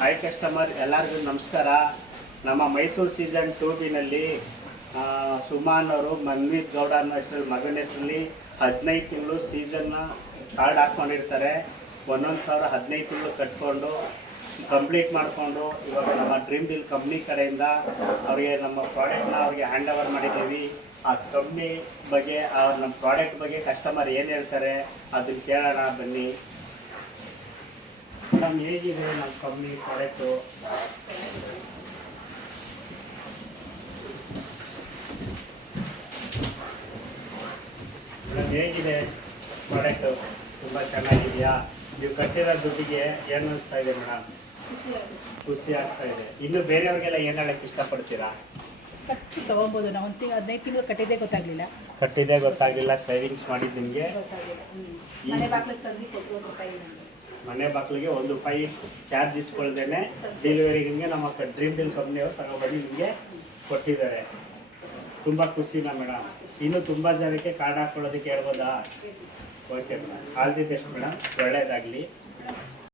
Hi customer, ಎಲ್ಲರಿಗೂ ನಮಸ್ಕಾರ. ನಮ್ಮ ಮೈಸೂರು ಸೀಸನ್ 2ಬಿನಲ್ಲಿ ಸುಮಾನ್ ಅವರು ಮನ್ವಿತ್ ಗೌಡ ಅನ್ನೋ ಹೆಸರು ಮಗನ ಹೆಸರಲ್ಲಿ 15 ತಿಂಗಳು ಸೀಸನ್ನ ಕಾರ್ಡ್ ಹಾಕ್ಕೊಂಡಿರ್ತಾರೆ. 1,000 15 ತಿಂಗಳು ಕಟ್ಕೊಂಡು ಕಂಪ್ಲೀಟ್ ಮಾಡಿಕೊಂಡು ಇವಾಗ ನಮ್ಮ ಡ್ರೀಮ್ ಡೀಲ್ ಕಂಪ್ನಿ ಕಡೆಯಿಂದ ಅವರಿಗೆ ನಮ್ಮ ಪ್ರಾಡಕ್ಟ್ನ ಅವ್ರಿಗೆ ಹ್ಯಾಂಡ್ ಓವರ್ ಮಾಡಿದ್ದೀವಿ. ಆ ಕಂಪ್ನಿ ಬಗ್ಗೆ ನಮ್ಮ ಪ್ರಾಡಕ್ಟ್ ಬಗ್ಗೆ ಕಸ್ಟಮರ್ ಏನು ಹೇಳ್ತಾರೆ ಅದನ್ನು ಕೇಳೋಣ ಬನ್ನಿ. ಮೇಡಮ್, ಹೇಗಿದೆ ನಮ್ಮ ಕಂಪ್ನಿ ಪ್ರಾಡಕ್ಟು? ಮೇಡಮ್, ಹೇಗಿದೆ ಪ್ರಾಡಕ್ಟು? ತುಂಬ ಚೆನ್ನಾಗಿದೆಯಾ? ನೀವು ಕಟ್ಟಿರೋ ದುಡ್ಡಿಗೆ ಏನು ಅನಿಸ್ತಾ ಇದೆ ಮೇಡಮ್? ಖುಷಿ ಆಗ್ತಾ ಇದೆ. ಇನ್ನು ಬೇರೆಯವ್ರಿಗೆಲ್ಲ ಏನು ಹೇಳಕ್ಕೆ ಇಷ್ಟಪಡ್ತೀರಾ? ಫಸ್ಟ್ ತೊಗೊಬೋದು. ನಾವು 15 ತಿಂಗಳು ಕಟ್ಟಿದ್ದೇ ಗೊತ್ತಾಗಲಿಲ್ಲ. ಸೇವಿಂಗ್ಸ್ ಮಾಡಿದ್ದು ನಿಮಗೆ ಮನೆ ಬಾಗಿಲಿಗೆ ತಂದು ಕೊಟ್ಟರು ಗೊತ್ತಾಗಿಲ್ಲ. ಮನೆ ಬಾಗಿಲಿಗೆ ₹1 ಚಾರ್ಜ್ ಇಸ್ಕೊಳ್ದೇನೆ ಡೆಲಿವರಿಗೆ ನಿಮಗೆ ನಮ್ಮ ಡ್ರೀಮ್ ಡೀಲ್ ಕಂಪ್ನಿಯವರು ತಗೊಬಂದು ನಿಮಗೆ ಕೊಟ್ಟಿದ್ದಾರೆ. ತುಂಬ ಖುಷಿನಾ ಮೇಡಮ್? ಇನ್ನೂ ತುಂಬ ಜನಕ್ಕೆ ಕಾರ್ಡ್ ಹಾಕ್ಕೊಳ್ಳೋದಕ್ಕೆ ಹೇಳ್ಬೋದಾ? Okay madam, all the best madam, ಒಳ್ಳೆಯದಾಗಲಿ.